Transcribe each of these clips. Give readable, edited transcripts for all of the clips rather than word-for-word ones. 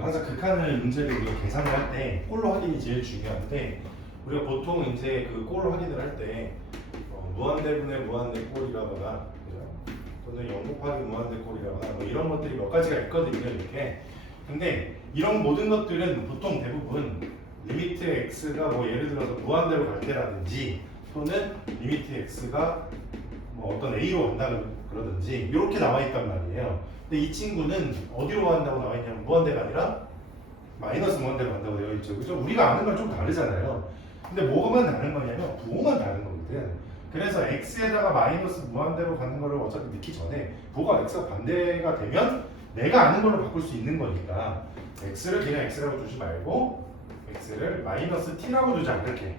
항상 극한을 문제를 우리가 계산을 할 때 꼴로 확인이 제일 중요한데 우리가 보통 이제 그 꼴 확인을 할 때 무한대분의 무한대꼴이라거나 또는 0 곱하기 무한대꼴이라거나 뭐 이런 것들이 몇 가지가 있거든요 이렇게. 근데 이런 모든 것들은 보통 대부분 리미트 x가 뭐 예를 들어서 무한대로 갈 때라든지 또는 리미트 x가 뭐 어떤 a로 간다 그러든지 이렇게 나와 있단 말이에요. 근데 이 친구는 어디로 간다고 나와 있냐면 무한대가 아니라 마이너스 무한대로 간다고 되어 있죠. 그죠? 우리가 아는 건 좀 다르잖아요. 근데 뭐만 다른 거냐면 부호만 다른 거거든. 그래서 x에다가 마이너스 무한대로 가는 거를 어차피 넣기 전에 부호가 x가 반대가 되면 내가 아는 걸로 바꿀 수 있는 거니까 x를 그냥 x라고 두지 말고 x를 마이너스 t라고 두자 이렇게.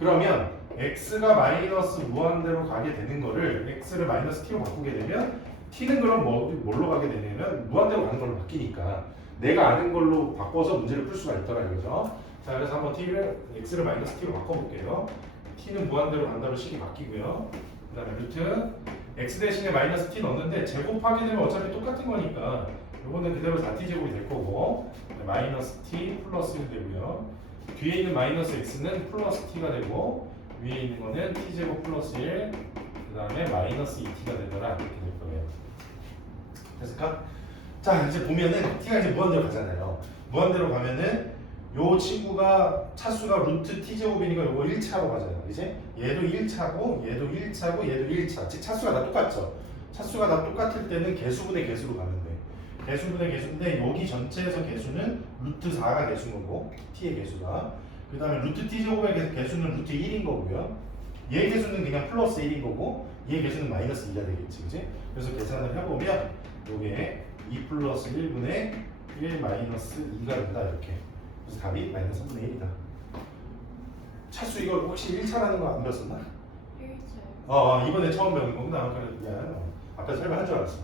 그러면 x가 마이너스 무한대로 가게 되는 거를 x를 마이너스 t로 바꾸게 되면 t는 그럼 뭘로 가게 되냐면 무한대로 가는 걸로 바뀌니까 내가 아는 걸로 바꿔서 문제를 풀 수가 있더라 이거죠. 자, 그래서 한번 t를 x를 마이너스 t로 바꿔볼게요. t는 무한대로 간다로 식이 바뀌고요. 그 다음에 루트 x 대신에 마이너스 t 넣었는데 제곱하게 되면 어차피 똑같은 거니까 이거는 그대로 4t 제곱이 될 거고 마이너스 t 플러스 1 되고요. 뒤에 있는 마이너스 x는 플러스 t가 되고 위에 있는 거는 t 제곱 플러스 1 그 다음에 마이너스 2t가 되더라 이렇게 될 거예요. 됐을까? 자 이제 보면은 t가 이제 무한대로 가잖아요. 무한대로 가면은 요 친구가 차수가 루트 t제곱이니까 요거 1차로 가잖아요. 이제 얘도 1차고 얘도 1차고 얘도 1차. 즉 차수가 다 똑같죠. 차수가 다 똑같을 때는 개수분의 개수로 가면 돼. 개수분의 개수인데 여기 전체에서 개수는 루트 4가 개수인 거고 t의 개수가 그 다음에 루트 t제곱의 개수는 루트 1인 거고요. 얘 개수는 그냥 플러스 1인 거고 얘 개수는 마이너스 2가 되겠지. 그치? 그래서 계산을 해보면 요게 2 플러스 1분의 1 마이너스 2가 된다 이렇게. 그래서 답이 마이너스 3분의 1이다. 차수 이거 혹시 1차라는 거 안 배웠었나? 1차. 이번에 처음 배운 거구나. 그래 미안. 아까 설명한 줄 알았어.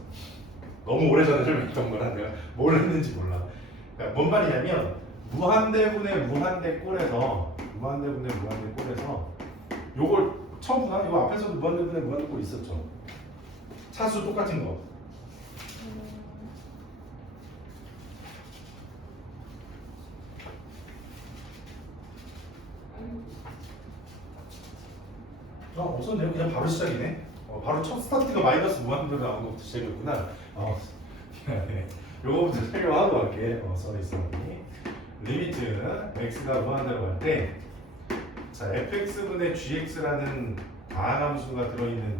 너무 오래전에 설명했던 거라 내가 뭘 했는지 몰라. 그러니까 뭔 말이냐면 무한대분의 무한대꼴에서 요걸 처음 보나? 이거 앞에서도 무한대분의 무한대꼴 있었죠. 차수 똑같은 거. 없었네요. 그냥 바로 시작이네. 바로 첫 스타트가 마이너스 무한대로 나온 것부터 시작이었구나. 네. 요거부터 설명하고 갈게. 쏘리. 리미트 x가 무한대로 갈 때, 자 fx분의 gx라는 다항함수가 들어있는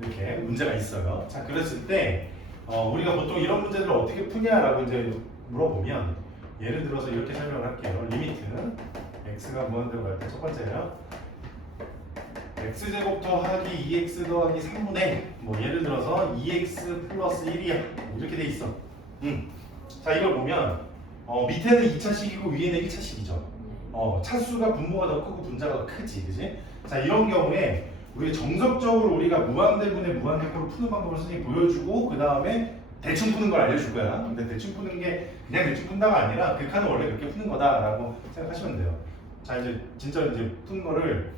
이렇게 문제가 있어요. 자 그랬을 때 우리가 보통 이런 문제들을 어떻게 푸냐라고 이제 물어보면 예를 들어서 이렇게 설명을 할게요. 리미트 x가 무한대로 갈 때 첫 번째요. x제곱 더하기 2x 더하기 3분의 뭐 예를 들어서 2x 플러스 1이야 이렇게 돼 있어. 자 이걸 보면 밑에는 2차식이고 위에는 1차식이죠. 차수가 분모가 더 크고 분자가 더 크지, 그지? 자 이런 경우에 우리가 정석적으로 우리가 무한대분의 무한대꼴을 푸는 방법을 선생님이 보여주고 그 다음에 대충 푸는 걸 알려줄 거야. 근데 대충 푸는 게 그냥 대충 푼다가 아니라 극한은 원래 그렇게 푸는 거다라고 생각하시면 돼요. 자 이제 진짜 이제 푸는 거를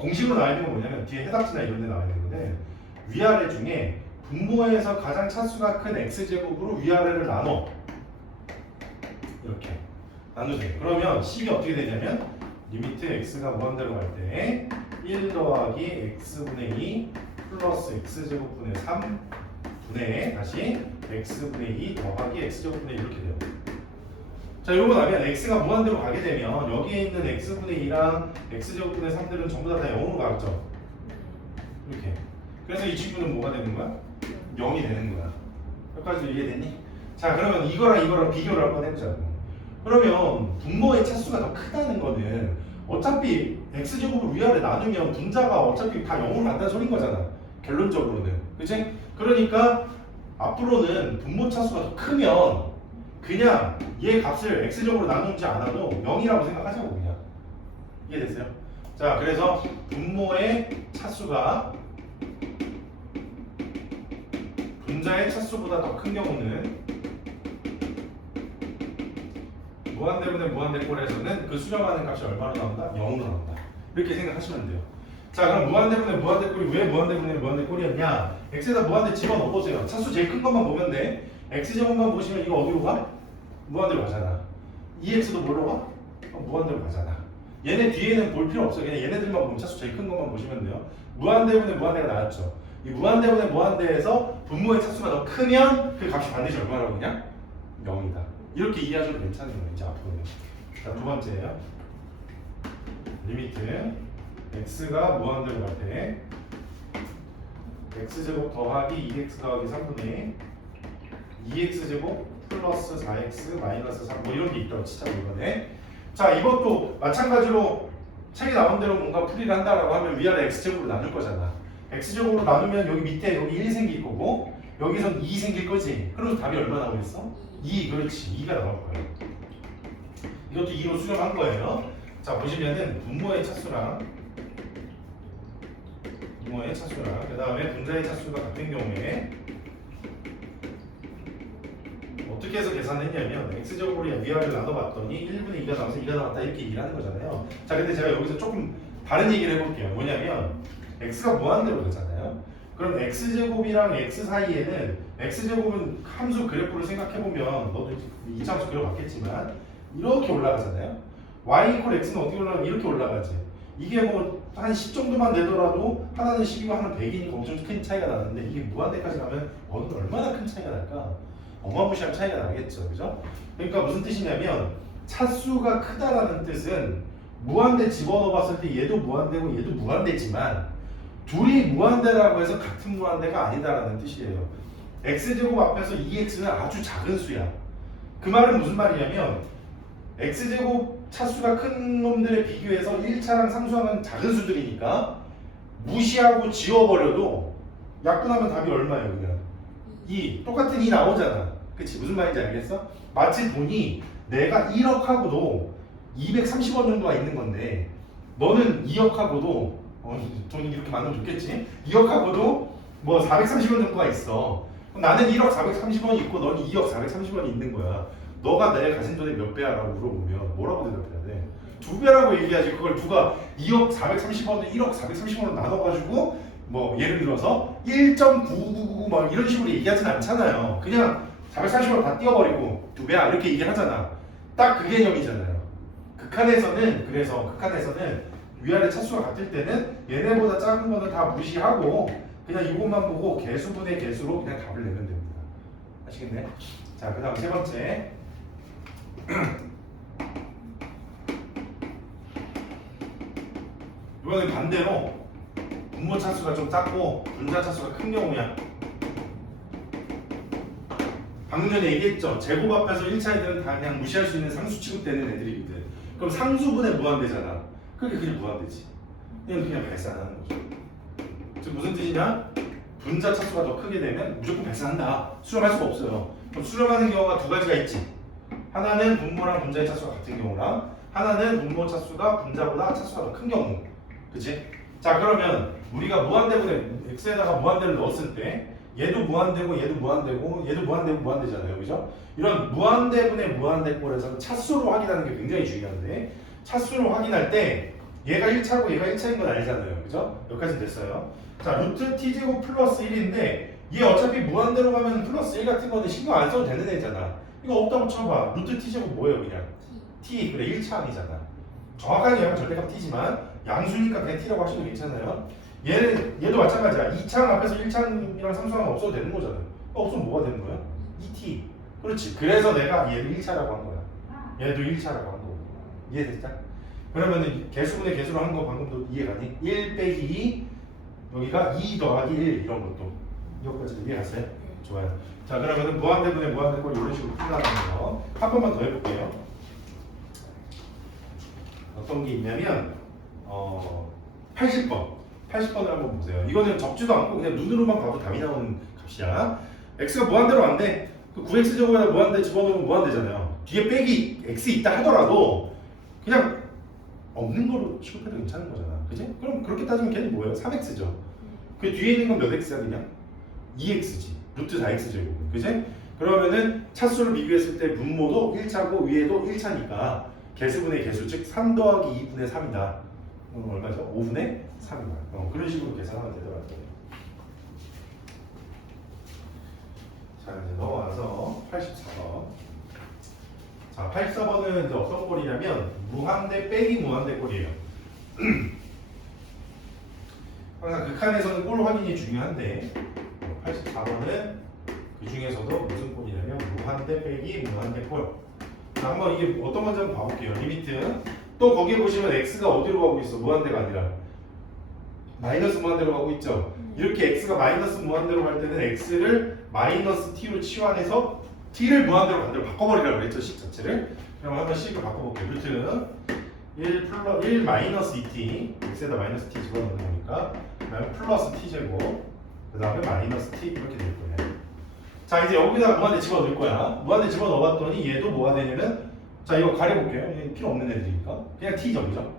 공식으로 나와 있는 건 뭐냐면 뒤에 해답지나 이런 데 나와 있는 건데 위아래 중에 분모에서 가장 차수가 큰 x제곱으로 위아래를 나눠 이렇게 나누세요. 그러면 식이 어떻게 되냐면 리미트 x가 무한대로 갈 때 1 더하기 x분의 2 플러스 x제곱분의 3 분의 다시 x분의 2 더하기 x제곱분의 1 이렇게 돼요. 자 이러고 나면 x가 무한대로 가게 되면 여기에 있는 x분의 2랑 x제곱분의 3들은 전부 다 0으로 가죠. 이렇게. 그래서 이 친구는 뭐가 되는 거야? 0이 되는 거야. 여기까지 이해됐니? 자 그러면 이거랑 비교를 한번 해보자고. 그러면 분모의 차수가 더 크다는 거는 어차피 x제곱을 위아래 나누면 분자가 어차피 다 0으로 간다는 소린 거잖아. 결론적으로는. 그치? 그러니까 앞으로는 분모 차수가 더 크면 그냥 얘 값을 x제곱으로 나누지 않아도 0이라고 생각하자고 그냥. 이해됐어요? 자 그래서 분모의 차수가 분자의 차수보다 더 큰 경우는 무한대분의 무한대꼴에서는 그 수렴하는 값이 얼마로 나온다? 0으로 나온다. 이렇게 생각하시면 돼요. 자 그럼 무한대분의 무한대꼴이 왜 무한대분의 무한대꼴이었냐? x에다 무한대 집어넣어보세요. 차수 제일 큰 것만 보면 돼. x제곱만 보시면 이거 어디로 가? 무한대로 가잖아. 2x도 뭘로 가? 무한대로 가잖아. 얘네 뒤에는 볼 필요 없어요. 그냥 얘네들만 보면 차수 제일 큰 것만 보시면 돼요. 무한대분의 무한대가 나왔죠. 이 무한대분의 무한대에서 분모의 차수가 더 크면 그 값이 반드시 얼마라고 그냥? 0이다. 이렇게 이해하셔도 괜찮은 거예요. 이제 앞으로는. 자, 두 번째예요. 리미트 x가 무한대로 갈 때 x제곱 더하기 2x 더하기 3분의 2x제곱 플러스 4x 마이너스 3 뭐 이런 게 있다고 치자고 이번에. 자, 이것도 마찬가지로 책에 나온 대로 뭔가 풀이를 한다라고 하면 위아래 x제곱으로 나눌 거잖아. x제곱으로 나누면 여기 밑에 여기 1이 생길 거고 여기선 2 생길 거지. 그래서 답이 얼마 나오겠어? 2. 그렇지. 2가 나올 거예요. 이것도 2로 수렴한 거예요. 자, 보시면은 분모의 차수랑 그 다음에 분자의 차수가 같은 경우에 어떻게 해서 계산했냐면 x제곱으로 위아래를 나눠봤더니 1분의 2가 나와서 2가 나왔다 이렇게 얘기를 하는 거잖아요. 자, 근데 제가 여기서 조금 다른 얘기를 해볼게요. 뭐냐면 x가 무한대로 되잖아요. 그럼 x제곱이랑 x 사이에는 x제곱은 함수 그래프를 생각해보면 너도 이차함수 그려봤겠지만 이렇게 올라가잖아요. y 이퀄 x는 어떻게 올라가면 이렇게 올라가지. 이게 뭐 한 10 정도만 되더라도 하나는 10이고 하나는 100이니까 엄청 큰 차이가 나는데 이게 무한대까지 가면 어느 얼마나 큰 차이가 날까? 어마무시한 차이가 나겠죠. 그죠? 그러니까 무슨 뜻이냐면 차수가 크다라는 뜻은 무한대 집어넣어 봤을 때 얘도 무한대고 얘도 무한대지만 둘이 무한대라고 해서 같은 무한대가 아니다라는 뜻이에요. x제곱 앞에서 2x는 아주 작은 수야. 그 말은 무슨 말이냐면 x제곱 차수가 큰 놈들에 비교해서 1차랑 상수하는 작은 수들이니까 무시하고 지워버려도 약분하면 답이 얼마예요? 그냥 2. 똑같은 2 나오잖아. 그치? 무슨 말인지 알겠어? 마치 돈이 내가 1억하고도 230원 정도가 있는 건데 너는 2억하고도 돈이 이렇게 많으면 좋겠지? 2억하고도 뭐 430원 정도가 있어. 그럼 나는 1억 430원이 있고 너는 2억 430원이 있는 거야. 너가 내 가진 돈의 몇 배야? 라고 물어보면 뭐라고 대답해야 돼? 2배라고 얘기하지. 그걸 누가 2억 430원을 1억 430원으로 나눠가지고 뭐 예를 들어서 1.9999 막 이런 식으로 얘기하진 않잖아요. 그냥 430원 다 띄워버리고 2배야 이렇게 얘기하잖아. 딱 그 개념이잖아요. 극한에서는 위아래 차수가 같을 때는 얘네보다 작은 거는 다 무시하고 그냥 이것만 보고 개수분의 개수로 그냥 답을 내면 됩니다. 아시겠네? 자, 그 다음 세 번째. 이번엔 반대로 분모 차수가 좀 작고 분자 차수가 큰 경우야. 방금 전에 얘기했죠. 제곱 앞에서 1차 애들은 다 그냥 무시할 수 있는 상수 취급되는 애들이거든. 그럼 상수분의 무한대잖아. 그게 그냥 무한대지. 그냥 발산하는 거죠. 즉 무슨 뜻이냐? 분자 차수가 더 크게 되면 무조건 발산한다. 수렴할 수가 없어요. 그럼 수렴하는 경우가 두 가지가 있지. 하나는 분모랑 분자의 차수가 같은 경우랑 하나는 분모 차수가 분자보다 차수가 더 큰 경우. 그치? 자, 그러면 우리가 무한대분의 x에다가 무한대를 넣었을 때 얘도 무한대고 얘도 무한대고 얘도 무한대고 무한대잖아요. 그죠? 이런 무한대분의 무한대꼴에서는 차수로 확인하는 게 굉장히 중요한데 차수로 확인할 때 얘가 1차고 얘가 1차인 건 알잖아요. 그죠? 여기까지 됐어요. 자, 루트 t제곱 플러스 1인데 얘 어차피 무한대로 가면 플러스 1 같은 거는 신경 안 써도 되는 애잖아. 이거 없다고 쳐봐. 루트 t제곱 뭐예요? 그냥 t. 그래 1차 아니잖아. 정확하게 얘기하면 절대값 t지만 양수니까 그냥 t라고 하셔도 괜찮아요. 얘도 마찬가지야. 2창 앞에서 1창이랑 상수하면 없어도 되는 거잖아요. 없으면 뭐가 되는 거야? 2t. 그렇지. 그래서 내가 얘를 1차라고 한 거야. 얘도 1차라고 한 거고. 이해됐다? 그러면은 개수분의 개수로 한 거 방금도 이해가니? 1 빼기 2 여기가 2 더하기 1 이런 것도 이것까지 이해하세요? 좋아요. 자, 그러면은 무한대분의 무한대꼴 이런 식으로 풀어가는 거 한 번만 더 해볼게요. 어떤 게 있냐면 80번을 한번 보세요. 이거는 적지도 않고 그냥 눈으로만 봐도 답이 나오는 값이야. x가 무한대로 안 돼. 그 9x제곱에다 무한대 집어넣으면 무한대잖아요. 뒤에 빼기 x 있다 하더라도 그냥 없는 거로 취급해도 괜찮은 거잖아. 그지? 그럼 그렇게 따지면 걔는 뭐예요? 3x죠. 그 뒤에 있는 건 몇 x야 그냥? 2x지. 루트 4x제곱. 그지? 그러면은 차수를 비교했을 때 분모도 1차고 위에도 1차니까 개수분의 개수, 즉 3 더하기 2분의 3이다. 얼마죠? 5분의 3이다. 그런 식으로 계산하면 되더라고요. 자, 이제 넘어와서 84번. 자, 84번은 이제 어떤 꼴이냐면 무한대 빼기 무한대 꼴이에요. 항상 극한에서는 꼴 확인이 중요한데 84번은 그 중에서도 무슨 꼴이냐면 무한대 빼기 무한대 꼴. 자, 한번 이게 어떤 건지 한번 봐볼게요. 리미트. 또 거기에 보시면 x가 어디로 가고 있어? 무한대가 아니라 마이너스 무한대로 가고 있죠. 이렇게 x가 마이너스 무한대로 갈 때는 x를 마이너스 t로 치환해서 t를 무한대로 반대로 바꿔버리라고 했죠. 식 자체를. 그럼 한번 식을 바꿔볼게요. 루트 1 마이너스 2t x에다 마이너스 t 집어넣는 거니까 그다음에 플러스 t 제곱 그 다음에 마이너스 t 이렇게 될 거예요. 자, 이제 여기다가 무한대 집어넣을 거야. 무한대 집어넣어봤더니 얘도 뭐가 되냐면, 자, 이거 가려볼게요. 얘 필요 없는 애들이니까 그냥 t점이죠.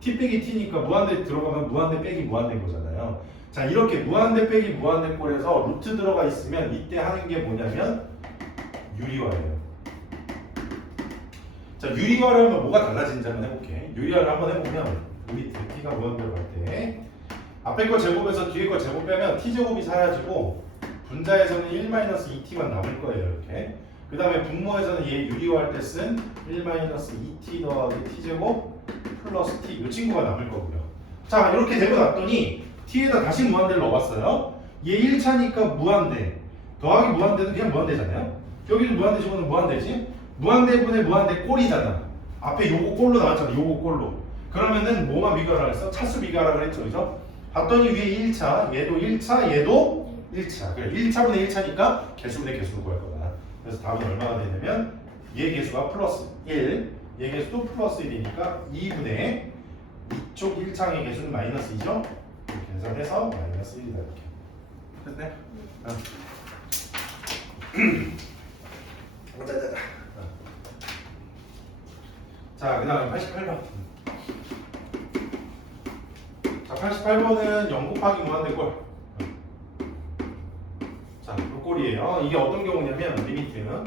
t 빼기 t니까 무한대 들어가면 무한대 빼기 무한대인 거잖아요. 자, 이렇게 무한대 빼기 무한대 꼴에서 루트 들어가 있으면 이때 하는 게 뭐냐면 유리화예요. 자, 유리화를 하면 뭐가 달라지는지 한번 해볼게. 유리화를 한번 해보면 우리 t가 무한대로 갈 때 앞에 거 제곱에서 뒤에 거 제곱 빼면 t제곱이 사라지고 분자에서는 1-2t만 남을 거예요. 이렇게. 그 다음에 분모에서는 얘 유리화할 때 쓴 1-2t 더하기 t제곱 플러스 t 이 친구가 남을 거고요. 자, 이렇게 되고 났더니 t에다 다시 무한대를 넣어봤어요. 얘 1차니까 무한대 더하기 무한대는 그냥 무한대잖아요. 여기도 무한대 집어넣으면 무한대지. 무한대분의 무한대 꼴이잖아. 앞에 요거 꼴로 나왔잖아. 요거 꼴로. 그러면은 뭐만 비교하라 그랬어? 차수 비교하라 그랬죠. 그죠? 봤더니 위에 1차, 얘도 1차, 얘도 1차. 그래, 1차분의 1차니까 개수분의 개수로 구할 거다. 그래서 답은 얼마가 되냐면 얘 개수가 플러스 1, 얘 개수도 플러스 1이니까 2분의 이쪽 1창의 개수는 마이너스 2죠? 이렇게 계산해서 마이너스 1이다 이렇게. 됐네? 자, 그 다음에 88번. 자, 88번은 0 곱하기 무한대 꼴. 자, 그 꼴이에요. 이게 어떤 경우냐면 리미트는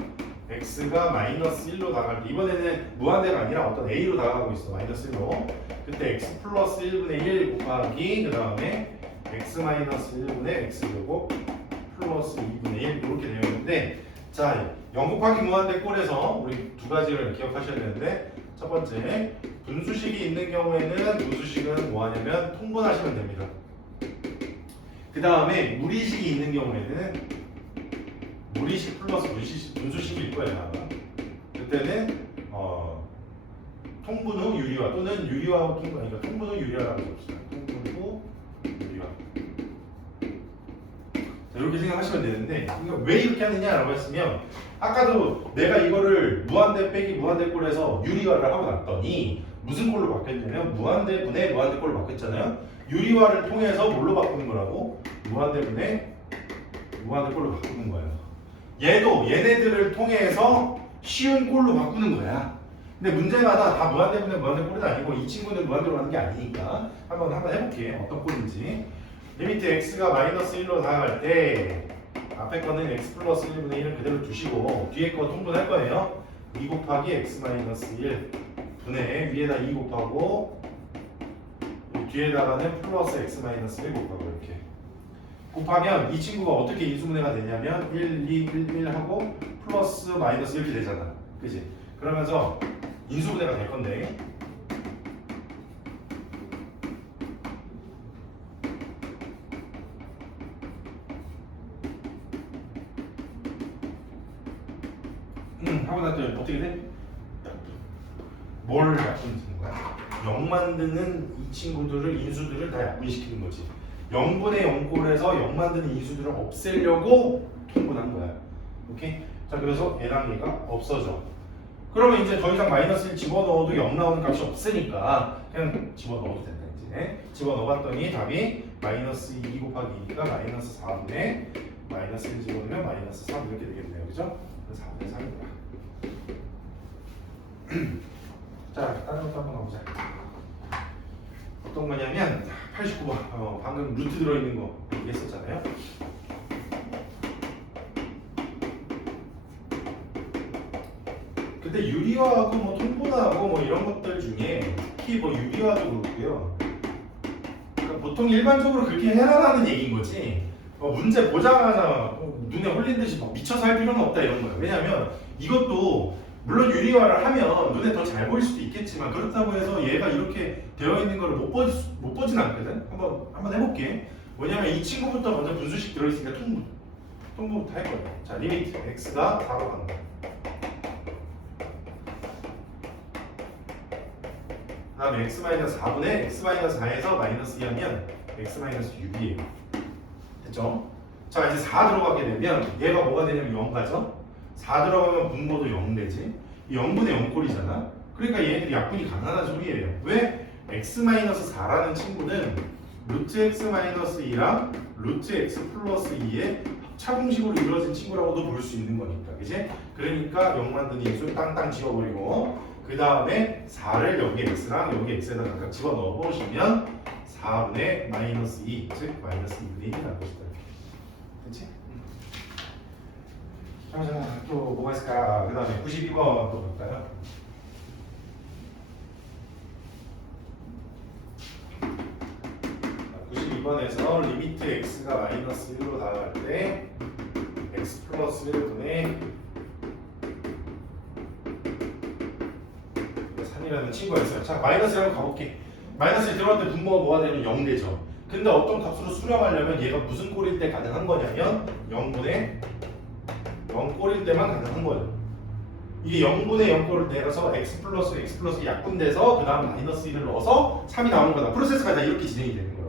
x가 마이너스 1로 나갈 때 이번에는 무한대가 아니라 어떤 a로 나가고 있어. 마이너스 1로. 그때 x 플러스 1분의 1 곱하기 그 다음에 x 마이너스 1분의 x제곱 플러스 2분의 1 이렇게 되어 있는데, 자, 0 곱하기 무한대 꼴에서 우리 두 가지를 기억하셔야 되는데, 첫 번째 분수식이 있는 경우에는 분수식은 뭐 하냐면 통분하시면 됩니다. 그 다음에 무리식이 있는 경우에는 무리식 플러스 분수식일 거예요. 그때는 통분 후 유리화 또는 유리화 후 통분, 아니까 통분 후 유리화라고 봅시다. 통분 후 유리화. 자, 이렇게 생각하시면 되는데, 이거 왜 이렇게 하느냐라고 했으면, 아까도 내가 이거를 무한대 빼기 무한대 꼴에서 유리화를 하고 났더니 무슨 꼴로 바뀌었냐면 무한대 분의 무한대 꼴로 바뀌었잖아요. 유리화를 통해서 뭘로 바꾸는 거라고? 무한대 분의 무한대 꼴로 바꾸는 거예요. 얘도 얘네들을 통해서 쉬운 꼴로 바꾸는 거야. 근데 문제마다 다 무한대 분의 무한대 꼴은 아니고 이 친구는 무한대로 가는 게 아니니까 한번 해볼게. 어떤 꼴인지. 리미트 x가 마이너스 1로 다가갈 때 앞에 거는 x 플러스 1분의 1을 그대로 두시고 뒤에 거 통분할 거예요. 2 곱하기 x 마이너스 1 분의 위에다 2 곱하고 뒤에다가는 플러스 x 마이너스 1 곱하고 이렇게 곱하면 이 친구가 어떻게 인수분해가 되냐면 1, 2, 1 하고 플러스 마이너스 이렇게 되잖아. 그지? 그러면서 인수분해가 될 건데, 하고 났더니 어떻게 돼? 뭘 약분시키는 거야? 0 만드는 이 친구들을, 인수들을 다 약분시키는 거지. 0분의 0꼴에서 0 만드는 인수들을 없애려고 통분한 거야. 오케이? 자, 그래서 얘랑 얘가 없어져. 그러면 이제 더 이상 마이너스 1 집어넣어도 0 나오는 값이 없으니까 그냥 집어넣어도 된다. 이제 집어넣어봤더니 답이 마이너스 2 곱하기 2가 마이너스 4분의 마이너스 1 집어넣으면 마이너스 3 이렇게 되겠네요. 그죠? 그래서 4분의 3입니다. 자, 다른 것도 한번 가보자. 어떤 거냐면 89번 방금 루트 들어있는 거 얘기했었잖아요. 그때 유리화하고 뭐 통분하고 뭐 이런 것들 중에 특히 뭐 유리화도 그렇고요. 그러니까 보통 일반적으로 그렇게 해라라는 얘기인 거지. 문제 보자마자 눈에 홀린 듯이 막 미쳐서 할 필요는 없다 이런 거예요. 왜냐하면 이것도 물론 유리화를 하면 눈에 더 잘 보일 수도 있겠지만 그렇다고 해서 얘가 이렇게 되어 있는 거를 못 보진 않거든. 한번 해볼게. 왜냐면 이 친구부터 먼저 분수식 들어있으니까 통분부터 할 거예요. 자, 리미트 x가 4로 간다. 그 다음에 x-4분의 x-4에서 마이너스 2하면 x-6이에요. 됐죠? 자, 이제 4 들어가게 되면 얘가 뭐가 되냐면 0 가죠? 4 들어가면 분모도 0 되지. 0분의 0꼴이잖아. 그러니까 얘네들이 약분이 가능하다는 소리예요. 왜? x-4라는 친구는 루트 x-2랑 루트 x 플러스 2의 합차공식으로 이루어진 친구라고도 볼 수 있는 거니까. 그지? 그러니까 0 만드는 인수 땅땅 지워버리고 그 다음에 4를 여기 x랑 여기 x에다 각각 집어넣어 보시면 4분의 마이너스 2, 즉 마이너스 2분의 1이 나올 것이다. 그치? 자, 또 뭐가 있을까? 그 다음에 92번 또 볼까요? 에서 리미트 x가 마이너스 1로 다가갈 때 x 플러스 1분의 3이라는 친구가 있어요. 자, 마이너스라고 가볼게. 마이너스 1 들어갈 때 분모가 뭐가 되면 0 되죠. 근데 어떤 값으로 수렴하려면 얘가 무슨 꼴일 때 가능한 거냐면 0분의 0 꼴일 때만 가능한 거예요. 이게 0분의 0 꼴을 내려서 x 플러스 약분돼서 그 다음 마이너스 1을 넣어서 3이 나오는 거다. 프로세스가 다 이렇게 진행이 되는 거라고.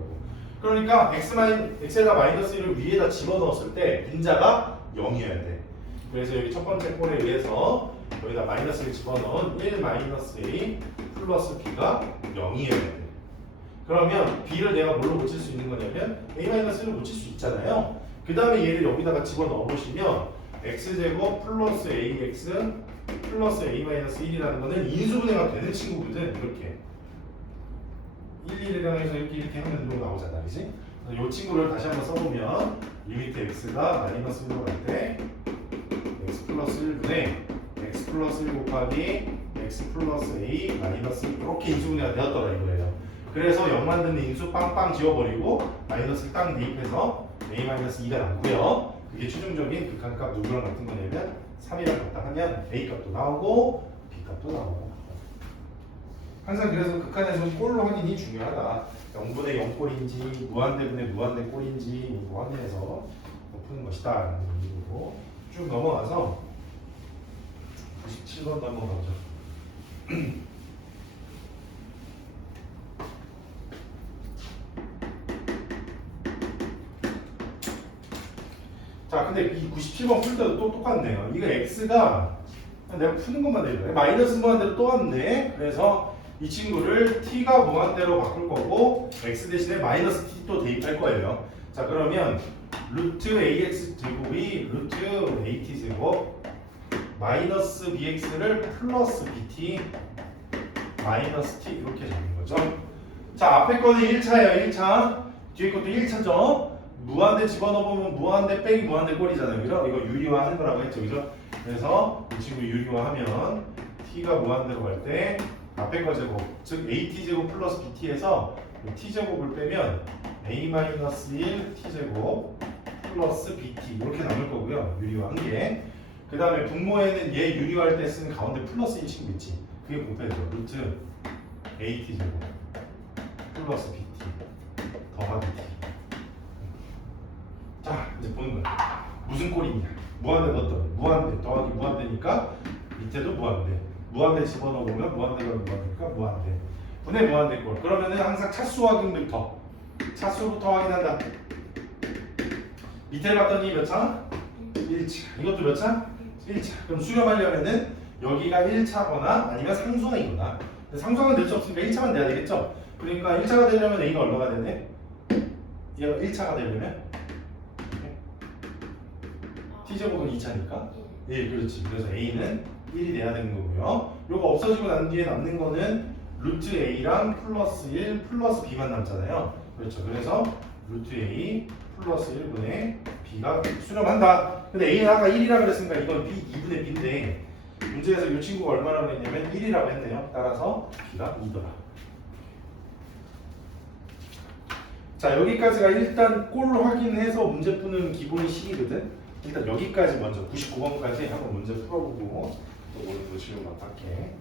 그러니까 x에다 마이너스 1을 위에다 집어넣었을 때 분자가 0이어야 돼. 그래서 여기 첫 번째 꼴에 의해서 여기다 마이너스를 집어넣은 1 마이너스 a 플러스 b가 0이어야 돼. 그러면 b를 내가 뭘로 고칠 수 있는 거냐면 a 마이너스 1로 고칠 수 있잖아요. 그 다음에 얘를 여기다가 집어넣어 보시면 x제곱 플러스 ax 플러스 a 마이너스 1이라는 거는 인수분해가 되는 친구거든. 이렇게 1, 1이랑 해서 이렇게 하면 좀 나오잖아, 그지? 이 친구를 다시 한번 써보면 리미트 x가 마이너스 1로 갈 때 x 플러스 1분의 x 플러스 1 곱하기 x 플러스 a 마이너스 1 이렇게 인수분해가 되었더라 이거예요. 그래서 0 만드는 인수 빵빵 지워버리고 마이너스 딱 대입해서 a 마이너스 2가 남고요. 그게 최종적인 극한값 누구랑 같은 거냐면 3이랑 같다 하면 a 값도 나오고 b 값도 나오고. 항상 그래서 극한에서는 꼴로 확인이 중요하다. 0분의 0꼴인지 무한대분의 무한대 꼴인지 이거 확인해서 푸는 것이다 라는 의미로 쭉 넘어가서 97번 넘어가죠. 자, 근데 이 97번 풀 때도 또 똑같네요. 이거 x가 내가 푸는 것만 내려. 마이너스 무한대로 또 왔네. 그래서 이 친구를 t가 무한대로 바꿀 거고 x 대신에 마이너스 t 또 대입할 거예요. 자, 그러면 루트 ax 제곱이 루트 at 제곱 마이너스 bx를 플러스 bt 마이너스 t 이렇게 적는 거죠. 자, 앞에 거는 1차예요. 1차. 뒤에 것도 1차죠. 무한대 집어넣으면 무한대 빼기 무한대 꼴이잖아요. 그죠? 이거 유리화하는 거라고 했죠. 그죠? 그래서 이 친구 유리화하면 t가 무한대로 갈 때 앞에 거 제곱, 즉 at제곱 플러스 bt에서 t제곱을 빼면 a-1 t제곱 플러스 bt 이렇게 남을 거고요. 유리화한 게. 그 다음에 분모에는 얘 유리화할 때 쓰는 가운데 플러스 1 친구 있지. 그게 곱해줘. 루트 at제곱 플러스 bt 더하기 t. 자, 이제 보는 거야. 무슨 꼴이냐? 무한대 넣었더니 무한대 더하기 무한대니까 밑에도 무한대. 무한대 집어넣으면 무한대가 무한대니까 무한대. 분의 무한대 꼴. 그러면은 항상 차수 확인부터 차수부터 확인한다. 밑에 봤더니 몇 차? 1차. 이것도 몇 차? 1차. 그럼 수렴하려면은 여기가 1차거나 아니면 상수항이거나. 상수항은 될 수 없으니까 1차만 돼야 되겠죠? 그러니까 1차가 되려면 A가 얼마가 돼야 돼? 얘가 1차가 되려면 t제곱은 2차니까. 예, 그렇지. 그래서 a는 1이 돼야 되는 거고요. 요거 없어지고 난 뒤에 남는 거는 루트 a랑 플러스 1 플러스 b만 남잖아요. 그렇죠. 그래서 루트 a 플러스 1분의 b가 수렴한다. 근데 a는 아까 1이라 그랬으니까 이건 b 2분의 b인데 문제에서 이 친구가 얼마라고 했냐면 1이라고 했네요. 따라서 b가 2더라. 자, 여기까지가 일단 꼴로 확인해서 문제 푸는 기본식이거든. 일단 여기까지 먼저 99번까지 한번 문제 풀어보고 또 오늘도 질문 맞게